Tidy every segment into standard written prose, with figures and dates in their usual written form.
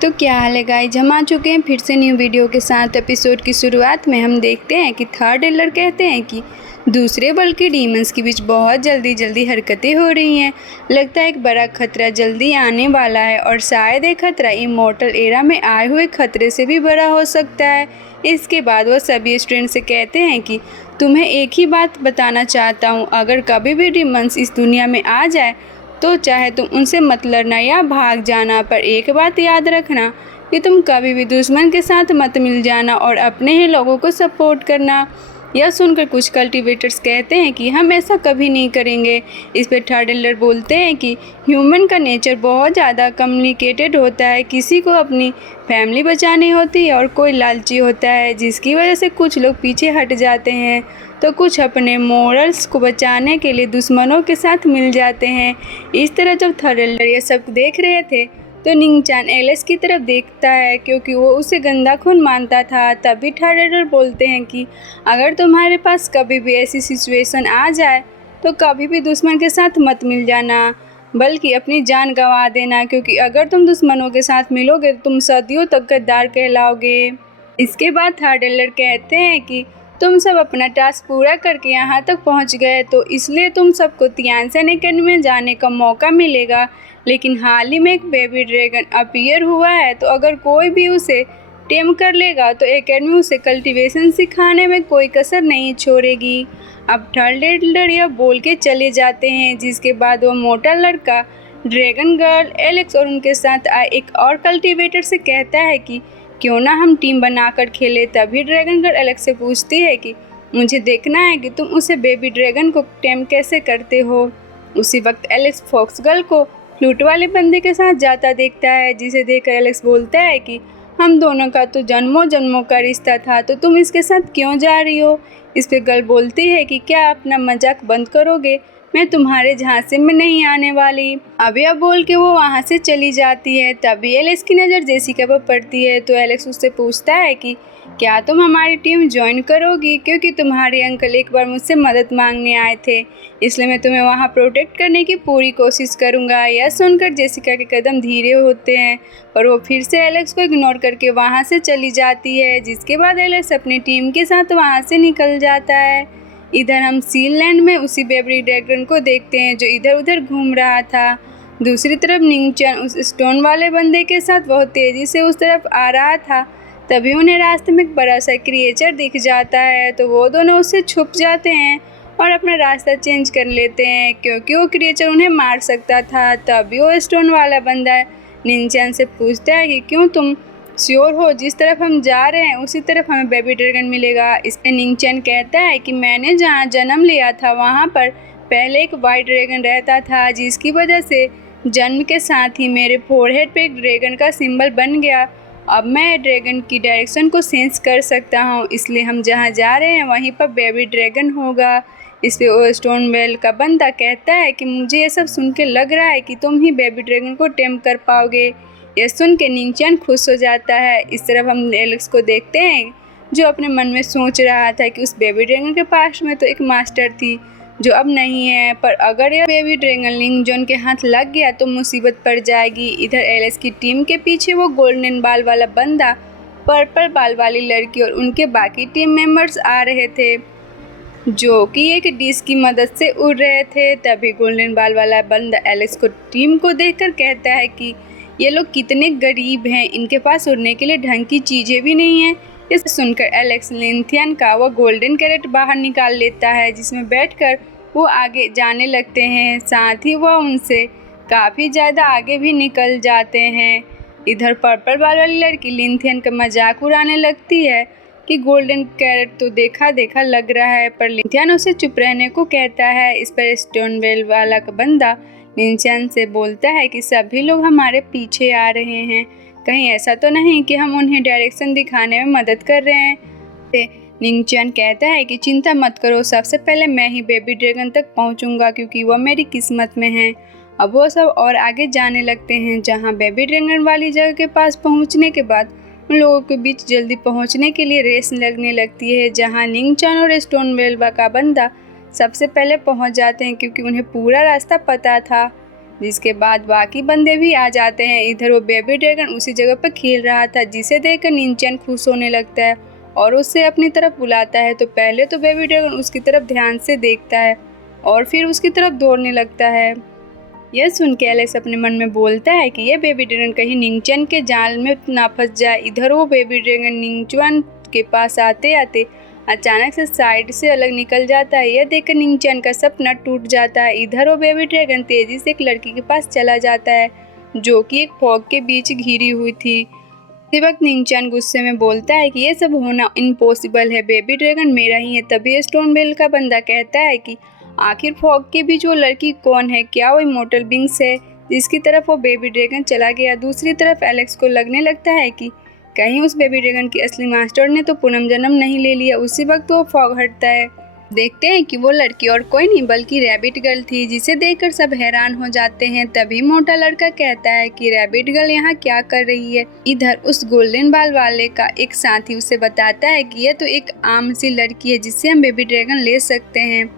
तो क्या हाल है गाइज, हम आ चुके हैं फिर से न्यू वीडियो के साथ। एपिसोड की शुरुआत में हम देखते हैं कि थर्ड एल्डर कहते हैं कि दूसरे बल्कि डीमंस के बीच बहुत जल्दी हरकतें हो रही हैं। लगता है एक बड़ा खतरा जल्दी आने वाला है और शायद ये खतरा इमॉर्टल एरा में आए हुए खतरे से भी बड़ा हो सकता है। इसके बाद वह सभी स्टूडेंट से कहते हैं कि तुम्हें एक ही बात बताना चाहता हूँ, अगर कभी भी डीमंस इस दुनिया में आ जाए तो चाहे तुम उनसे मत लड़ना या भाग जाना, पर एक बात याद रखना कि तुम कभी भी दुश्मन के साथ मत मिल जाना और अपने ही लोगों को सपोर्ट करना। यह सुनकर कुछ कल्टीवेटर्स कहते हैं कि हम ऐसा कभी नहीं करेंगे। इस पर थर्ड एल्डर बोलते हैं कि ह्यूमन का नेचर बहुत ज़्यादा कम्युनिकेटेड होता है, किसी को अपनी फैमिली बचानी होती है और कोई लालची होता है, जिसकी वजह से कुछ लोग पीछे हट जाते हैं तो कुछ अपने मोरल्स को बचाने के लिए दुश्मनों के साथ मिल जाते हैं। इस तरह जब थर्ड एल्डर ये सब देख रहे थे तो निंगचान एलिस की तरफ देखता है क्योंकि वो उसे गंदा खून मानता था। तभी थर्ड एल्डर बोलते हैं कि अगर तुम्हारे पास कभी भी ऐसी सिचुएशन आ जाए तो कभी भी दुश्मन के साथ मत मिल जाना, बल्कि अपनी जान गंवा देना, क्योंकि अगर तुम दुश्मनों के साथ मिलोगे तो तुम सदियों तक गद्दार कहलाओगे। इसके बाद थर्ड एल्डर कहते हैं कि तुम सब अपना टास्क पूरा करके यहाँ तक पहुँच गए, तो इसलिए तुम सबको तियानसेन एकेडमी में जाने का मौका मिलेगा। लेकिन हाल ही में एक बेबी ड्रैगन अपीयर हुआ है, तो अगर कोई भी उसे टेम कर लेगा तो एकेडमी उसे कल्टीवेशन सिखाने में कोई कसर नहीं छोड़ेगी। अब थर्ड एल्डर यह बोल के चले जाते हैं, जिसके बाद वो मोटा लड़का ड्रैगन गर्ल एलेक्स और उनके साथ आए एक और कल्टीवेटर से कहता है कि क्यों ना हम टीम बनाकर खेले। तभी ड्रैगन गर्ल एलेक्स से पूछती है कि मुझे देखना है कि तुम उसे बेबी ड्रैगन को टेम कैसे करते हो। उसी वक्त एलेक्स फॉक्स गर्ल को फ्लूट वाले बंदे के साथ जाता देखता है, जिसे देखकर एलेक्स बोलता है कि हम दोनों का तो जन्मों जन्मों का रिश्ता था, तो तुम इसके साथ क्यों जा रही हो। इस पे गर्ल बोलती है कि क्या अपना मजाक बंद करोगे, मैं तुम्हारे झांसे में नहीं आने वाली। अब यह बोल के वो वहाँ से चली जाती है। तभी एलेक्स की नज़र जेसिका पर पड़ती है, तो एलेक्स उससे पूछता है कि क्या तुम हमारी टीम ज्वाइन करोगी, क्योंकि तुम्हारे अंकल एक बार मुझसे मदद मांगने आए थे, इसलिए मैं तुम्हें वहाँ प्रोटेक्ट करने की पूरी कोशिश करूँगा। यह सुनकर जेसिका के कदम धीरे होते हैं और वो फिर से एलेक्स को इग्नोर करके वहाँ से चली जाती है, जिसके बाद एलेक्स अपनी टीम के साथ वहाँ से निकल जाता है। इधर हम सीलैंड में उसी बेबी ड्रैगन को देखते हैं जो इधर उधर घूम रहा था। दूसरी तरफ निंगचान उस स्टोन वाले बंदे के साथ बहुत तेज़ी से उस तरफ आ रहा था। तभी उन्हें रास्ते में एक बड़ा सा क्रिएचर दिख जाता है, तो वो दोनों उससे छुप जाते हैं और अपना रास्ता चेंज कर लेते हैं, क्योंकि वो क्रिएचर उन्हें मार सकता था। तभी वो स्टोन वाला बंदा निंगचान से पूछता है कि क्यों तुम श्योर हो जिस तरफ हम जा रहे हैं उसी तरफ हमें बेबी ड्रैगन मिलेगा। इसमें निंगचान कहता है कि मैंने जहाँ जन्म लिया था वहाँ पर पहले एक वाइट ड्रैगन रहता था, जिसकी वजह से जन्म के साथ ही मेरे फोरहेड पे एक ड्रैगन का सिंबल बन गया। अब मैं ड्रैगन की डायरेक्शन को सेंस कर सकता हूँ, इसलिए हम जहाँ जा रहे हैं वहीं पर बेबी ड्रैगन होगा। इस पे वो स्टोन वेल का बंदा कहता है कि मुझे ये सब सुन के लग रहा है कि तुम ही बेबी ड्रैगन को टेम कर पाओगे। यह सुन के निंगचान खुश हो जाता है। इस तरफ हम एलेक्स को देखते हैं जो अपने मन में सोच रहा था कि उस बेबी ड्रैगन के पास में तो एक मास्टर थी जो अब नहीं है, पर अगर यह बेबी ड्रैगन निंगजॉन के हाथ लग गया तो मुसीबत पड़ जाएगी। इधर एलेक्स की टीम के पीछे वो गोल्डन बाल वाला बंदा, पर्पल बाल वाली लड़की और उनके बाकी टीम मेंबर्स आ रहे थे, जो कि एक डिश की मदद से उड़ रहे थे। तभी गोल्डन बाल वाला बंदा एलेक्स को टीम को देखकर कहता है कि ये लोग कितने गरीब हैं, इनके पास उड़ने के लिए ढंग की चीज़ें भी नहीं हैं। इसे सुनकर एलेक्स लिंथियन का वो गोल्डन कैरेट बाहर निकाल लेता है, जिसमें बैठकर वो आगे जाने लगते हैं। साथ ही वह उनसे काफ़ी ज़्यादा आगे भी निकल जाते हैं। इधर पर्पल बाल वाली लड़की लिंथियन का मजाक उड़ाने लगती है कि गोल्डन कैरेट तो देखा देखा लग रहा है, पर लिंथियन उसे चुप रहने को कहता है। इस पर स्टोनवेल वाला का बंदा निंगचान से बोलता है कि सभी लोग हमारे पीछे आ रहे हैं, कहीं ऐसा तो नहीं कि हम उन्हें डायरेक्शन दिखाने में मदद कर रहे हैं। निंगचान कहता है कि चिंता मत करो, सबसे पहले मैं ही बेबी ड्रैगन तक पहुंचूंगा, क्योंकि वह मेरी किस्मत में है। अब वो सब और आगे जाने लगते हैं, जहां बेबी ड्रैगन वाली जगह के पास पहुंचने के बाद उन लोगों के बीच जल्दी पहुंचने के लिए रेस लगने लगती है, जहां निंगचान और स्टोनवेल का बंदा सबसे पहले पहुंच जाते हैं, क्योंकि उन्हें पूरा रास्ता पता था। जिसके बाद बाकी बंदे भी आ जाते हैं। इधर वो बेबी ड्रैगन उसी जगह पर खेल रहा था, जिसे देखकर निंचैन खुश होने लगता है और उससे अपनी तरफ बुलाता है। तो पहले तो बेबी ड्रैगन उसकी तरफ ध्यान से देखता है और फिर उसकी तरफ दौड़ने लगता है। यह सुन के एलेक्स अपने मन में बोलता है कि यह बेबी ड्रैगन कहीं निंचैन के जाल में ना फंस जाए। इधर वो बेबी ड्रैगन निंचैन के पास आते आते अचानक से साइड से अलग निकल जाता है। यह देखकर निंचैन का सपना टूट जाता है। इधर वो बेबी ड्रैगन तेजी से एक लड़की के पास चला जाता है जो कि एक फॉग के बीच घिरी हुई थी। इसी वक्त निंचैन गुस्से में बोलता है कि यह सब होना इम्पॉसिबल है, बेबी ड्रैगन मेरा ही है। तभी स्टोनवेल का बंदा कहता है कि आखिर फॉग के बीच वो लड़की कौन है, क्या वो इमोर्टल बींग्स है? जिसकी तरफ वो बेबी ड्रैगन चला गया। दूसरी तरफ एलेक्स को लगने लगता है कि कहीं उस बेबी ड्रैगन की असली मास्टर ने तो पुनर्जन्म नहीं ले लिया। उसी वक्त वो फॉग हटता है। देखते हैं कि वो लड़की और कोई नहीं बल्कि रैबिट गर्ल थी, जिसे देखकर सब हैरान हो जाते हैं। तभी मोटा लड़का कहता है कि रैबिट गर्ल यहाँ क्या कर रही है। इधर उस गोल्डन बाल वाले का एक साथी उसे बताता है कि यह तो एक आम सी लड़की है जिससे हम बेबी ड्रैगन ले सकते हैं।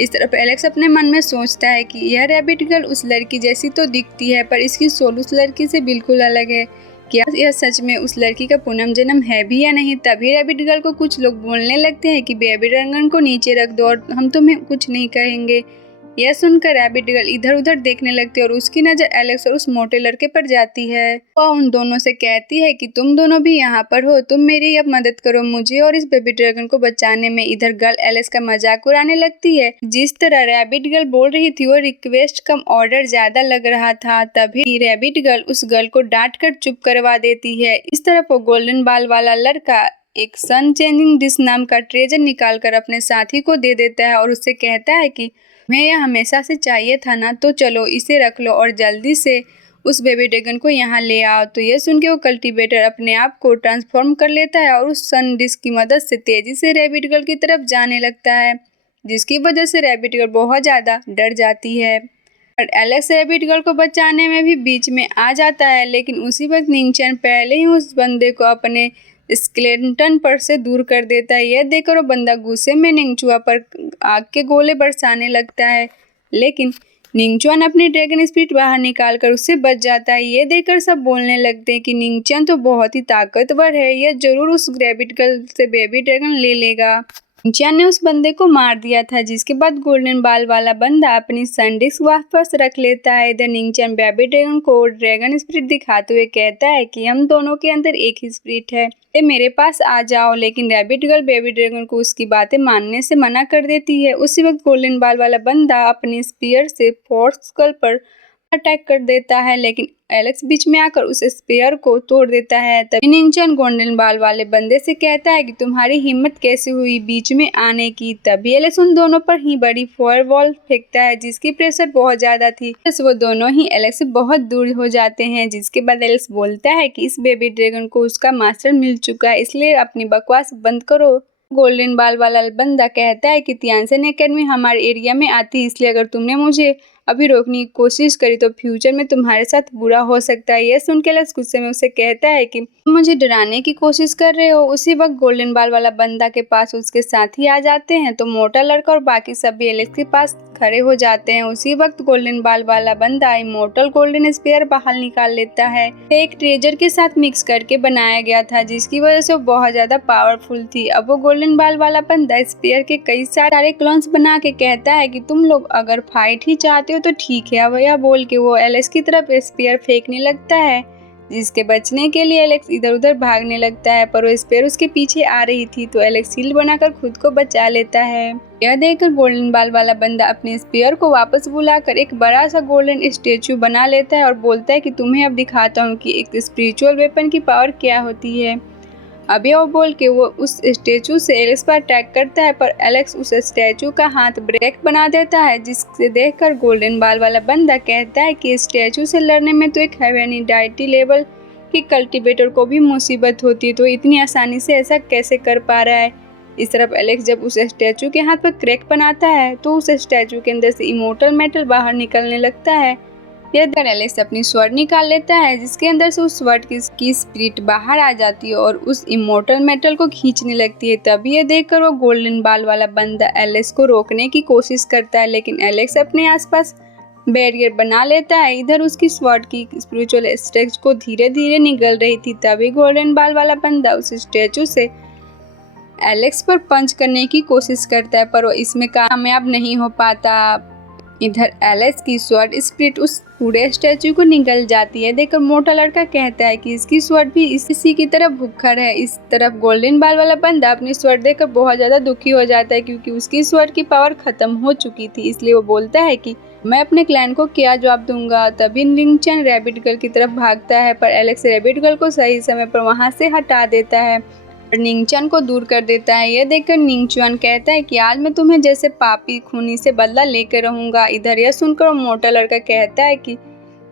इस तरफ एलेक्स अपने मन में सोचता है कि यह रैबिट गर्ल उस लड़की जैसी तो दिखती है, पर इसकी सोल उस लड़की से बिल्कुल अलग है। क्या यह सच में उस लड़की का पुनर्जन्म है भी या नहीं? तभी रैबिट गर्ल को कुछ लोग बोलने लगते हैं कि बेबी ड्रैगन को नीचे रख दो और हम तुम्हें कुछ नहीं कहेंगे। यह सुनकर रैबिट गर्ल इधर उधर देखने लगती है और उसकी नज़र एलेक्स और उस मोटे लड़के पर जाती है। वह उन दोनों से कहती है कि तुम दोनों भी यहाँ पर हो, तुम मेरी अब मदद करो मुझे और इस बेबी ड्रैगन को बचाने में। इधर गर्ल एलेक्स का मजाक उड़ाने लगती है। जिस तरह रैबिट गर्ल बोल रही थी वो रिक्वेस्ट कम ऑर्डर ज्यादा लग रहा था। तभी रैबिट गर्ल उस गर्ल को डांट कर चुप करवा देती है। इस तरफ वो गोल्डन बाल वाला लड़का एक सन चेंजिंग डिश नाम का ट्रेजर निकालकर अपने साथी को दे देता है और उससे कहता है कि मैं यह हमेशा से चाहिए था ना, तो चलो इसे रख लो और जल्दी से उस बेबी ड्रैगन को यहाँ ले आओ। तो यह सुन के वो कल्टीवेटर अपने आप को ट्रांसफॉर्म कर लेता है और उस सन डिस्क की मदद से तेजी से रैबिट गर्ल की तरफ जाने लगता है, जिसकी वजह से रैबिट गर्ल बहुत ज़्यादा डर जाती है। और एलेक्स रैबिट गर्ल को बचाने में भी बीच में आ जाता है, लेकिन उसी वक्त निंचैन पहले ही उस बंदे को अपने स्केलेटन पर से दूर कर देता है। यह देखकर वो बंदा गुस्से में निंचुआ पर आग के गोले बरसाने लगता है, लेकिन निंचुआन अपनी ड्रैगन स्पिरिट बाहर निकालकर उससे बच जाता है। ये देखकर सब बोलने लगते हैं कि निंचुआन तो बहुत ही ताकतवर है, यह जरूर उस रैबिट गर्ल से बेबी ड्रैगन ले लेगा। निंचुआन ने उस बंदे को मार दिया था, जिसके बाद गोल्डन बाल वाला बंदा अपनी सन डिस्क वापस रख लेता है। इधर निंचुआन बेबी ड्रैगन को ड्रैगन स्पिरिट दिखाते हुए कहता है कि हम दोनों के अंदर एक ही स्पिरिट है, मेरे पास आ जाओ। लेकिन रैबिट गर्ल बेबी ड्रैगन को उसकी बातें मानने से मना कर देती है। उसी वक्त गोल्डन बाल वाला बंदा अपनी स्पीयर से फोर्स गर्ल पर अटैक कर देता है, लेकिन एलेक्स बीच में आकर उस स्पेयर को तोड़ देता है। तभी निंचैन गोल्डन बाल वाले बंदे से कहता है कि तुम्हारी हिम्मत कैसे हुई बीच में आने की। तभी एलेक्स उन दोनों पर ही बड़ी फायरवॉल फेंकता है, जिसकी प्रेशर बहुत ज्यादा थी। बस वो दोनों ही एलेक्स से बहुत दूर हो जाते हैं। जिसके बाद एलेक्स बोलता है कि इस बेबी ड्रैगन को उसका मास्टर मिल चुका है, इसलिए अपनी बकवास बंद करो। गोल्डन बाल वाला बंदा कहता है कि तियानसन एकेडमी हमारे एरिया में आती है, इसलिए अगर तुमने मुझे अभी रोकने की कोशिश करी तो फ्यूचर में तुम्हारे साथ बुरा हो सकता है। यह सुन के एलेक्स गुस्से में उसे कहता है कि तुम मुझे डराने की कोशिश कर रहे हो। उसी वक्त गोल्डन बाल वाला बंदा के पास उसके साथी आ जाते हैं, तो मोटा लड़का और बाकी सभी एलेक्स के पास खड़े हो जाते हैं। उसी वक्त गोल्डन बाल वाला बंदा इमोर्टल गोल्डन स्पेयर बाहर निकाल लेता है। एक ट्रेजर के साथ मिक्स करके बनाया गया था, जिसकी वजह से वो बहुत ज्यादा पावरफुल थी। अब वो गोल्डन बाल वाला बंदा स्पेयर के कई सारे क्लोन्स बना के कहता है कि तुम लोग अगर फाइट ही चाहते हो तो ठीक है। अब यह बोल के वो एलेक्स की तरफ स्पेयर फेंकने लगता है, जिसके बचने के लिए एलेक्स इधर उधर भागने लगता है, पर वो स्पेयर उसके पीछे आ रही थी, तो एलेक्स शील्ड बनाकर खुद को बचा लेता है। यह देखकर गोल्डन बाल वाला बंदा अपने स्पेयर को वापस बुलाकर एक बड़ा सा गोल्डन स्टेचू बना लेता है और बोलता है कि तुम्हें अब दिखाता हूँ कि एक स्पिरिचुअल वेपन की पावर क्या होती है। अभी वो बोल के वो उस स्टेचू से एलेक्स पर अटैक करता है, पर एलेक्स उस स्टेचू का हाथ ब्रेक बना देता है, जिससे देखकर गोल्डन बाल वाला बंदा कहता है कि स्टेचू से लड़ने में तो एक हेवेनी डाइटी लेवल की कल्टीवेटर को भी मुसीबत होती है, तो इतनी आसानी से ऐसा कैसे कर पा रहा है। इस तरफ एलेक्स जब उस स्टैचू के हाथ पर क्रैक बनाता है, तो उस स्टैचू के अंदर से इमोर्टल मेटल बाहर निकलने लगता है। यह देखकर एलेक्स अपनी स्वॉर्ड निकाल लेता है, जिसके अंदर से उस स्वॉर्ड की स्पिरिट बाहर आ जाती है और उस इमोर्टल मेटल को खींचने लगती है। तभी यह देखकर वो गोल्डन बाल वाला बंदा एलेक्स को रोकने की कोशिश करता है, लेकिन एलेक्स अपने आसपास बैरियर बना लेता है। इधर उसकी स्वॉर्ड की स्पिरिचुअल स्टेज को धीरे धीरे निगल रही थी, तभी गोल्डन बाल वाला बंदा उस स्टैचू से एलेक्स पर पंच करने की कोशिश करता है, पर वो इसमें कामयाब नहीं हो पाता। इधर एलेक्स की स्वॉर्ड स्पिरिट उस पूरे स्टैचू को निगल जाती है। देखकर मोटा लड़का कहता है कि इसकी स्वॉर्ड भी इसी की तरफ भुक्खड़ है। इस तरफ गोल्डन बाल वाला बंदा अपनी स्वॉर्ड देखकर बहुत ज्यादा दुखी हो जाता है, क्योंकि उसकी स्वॉर्ड की पावर खत्म हो चुकी थी। इसलिए वो बोलता है कि मैं अपने क्लैन को क्या जवाब दूंगा। तभी निंगचैन रैबिट गर्ल की तरफ भागता है, पर एलेक्स रैबिट गर्ल को सही समय पर वहां से हटा देता है और निंगचैन को दूर कर देता है। यह देखकर निंगचुआन कहता है कि आज मैं तुम्हें जैसे पापी खूनी से बदला लेकर रहूंगा। इधर यह सुनकर मोटा लड़का कहता है कि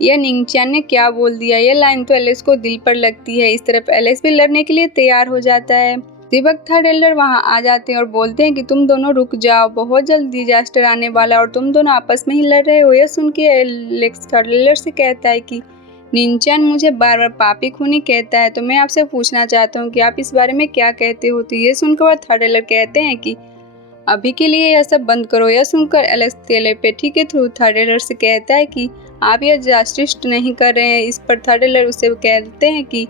यह निंगचैन ने क्या बोल दिया। यह लाइन तो एलेक्स को दिल पर लगती है। इस तरफ एलेक्स भी लड़ने के लिए तैयार हो जाता है। उसी वक्त थर्ड एल्डर वहां आ जाते हैं और बोलते हैं कि तुम दोनों रुक जाओ, बहुत जल्द डिजास्टर आने वाला है और तुम दोनों आपस में ही लड़ रहे हो। यह सुन के एलेक्स थर्ड एल्डर से कहता है कि निंगचैन मुझे बार बार पापी खूनी कहता है, तो मैं आपसे पूछना चाहता हूँ कि आप इस बारे में क्या कहते हो। तो ये सुनकर वह थर्ड एल्डर कहते हैं कि अभी के लिए यह सब बंद करो। यह सुनकर एलेक्स टेलीपैथी के थ्रू थर्ड एल्डर से कहता है कि आप यह जस्टिस नहीं कर रहे हैं। इस पर थर्ड एल्डर उसे कहते हैं कि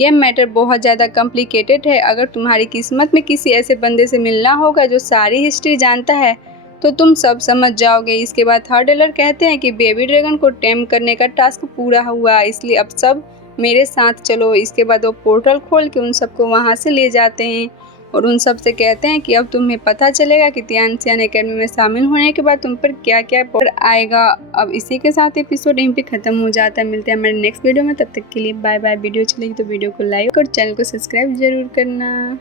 यह मैटर बहुत ज़्यादा कॉम्प्लिकेटेड है। अगर तुम्हारी किस्मत में किसी ऐसे बंदे से मिलना होगा जो सारी हिस्ट्री जानता है, तो तुम सब समझ जाओगे। इसके बाद थर्ड एल्डर कहते हैं कि बेबी ड्रैगन को टेम करने का टास्क पूरा हुआ, इसलिए अब सब मेरे साथ चलो। इसके बाद वो पोर्टल खोल के उन सबको वहाँ से ले जाते हैं और उन सब से कहते हैं कि अब तुम्हें पता चलेगा कि तियानसियान एकेडमी में शामिल होने के बाद तुम पर क्या क्या आएगा। अब इसी के साथ एपिसोड यहीं पे खत्म हो जाता है। मिलते हैं हमारे नेक्स्ट वीडियो में, तब तक के लिए बाय बाय। वीडियो चलेगी तो वीडियो को लाइक और चैनल को सब्सक्राइब जरूर करना।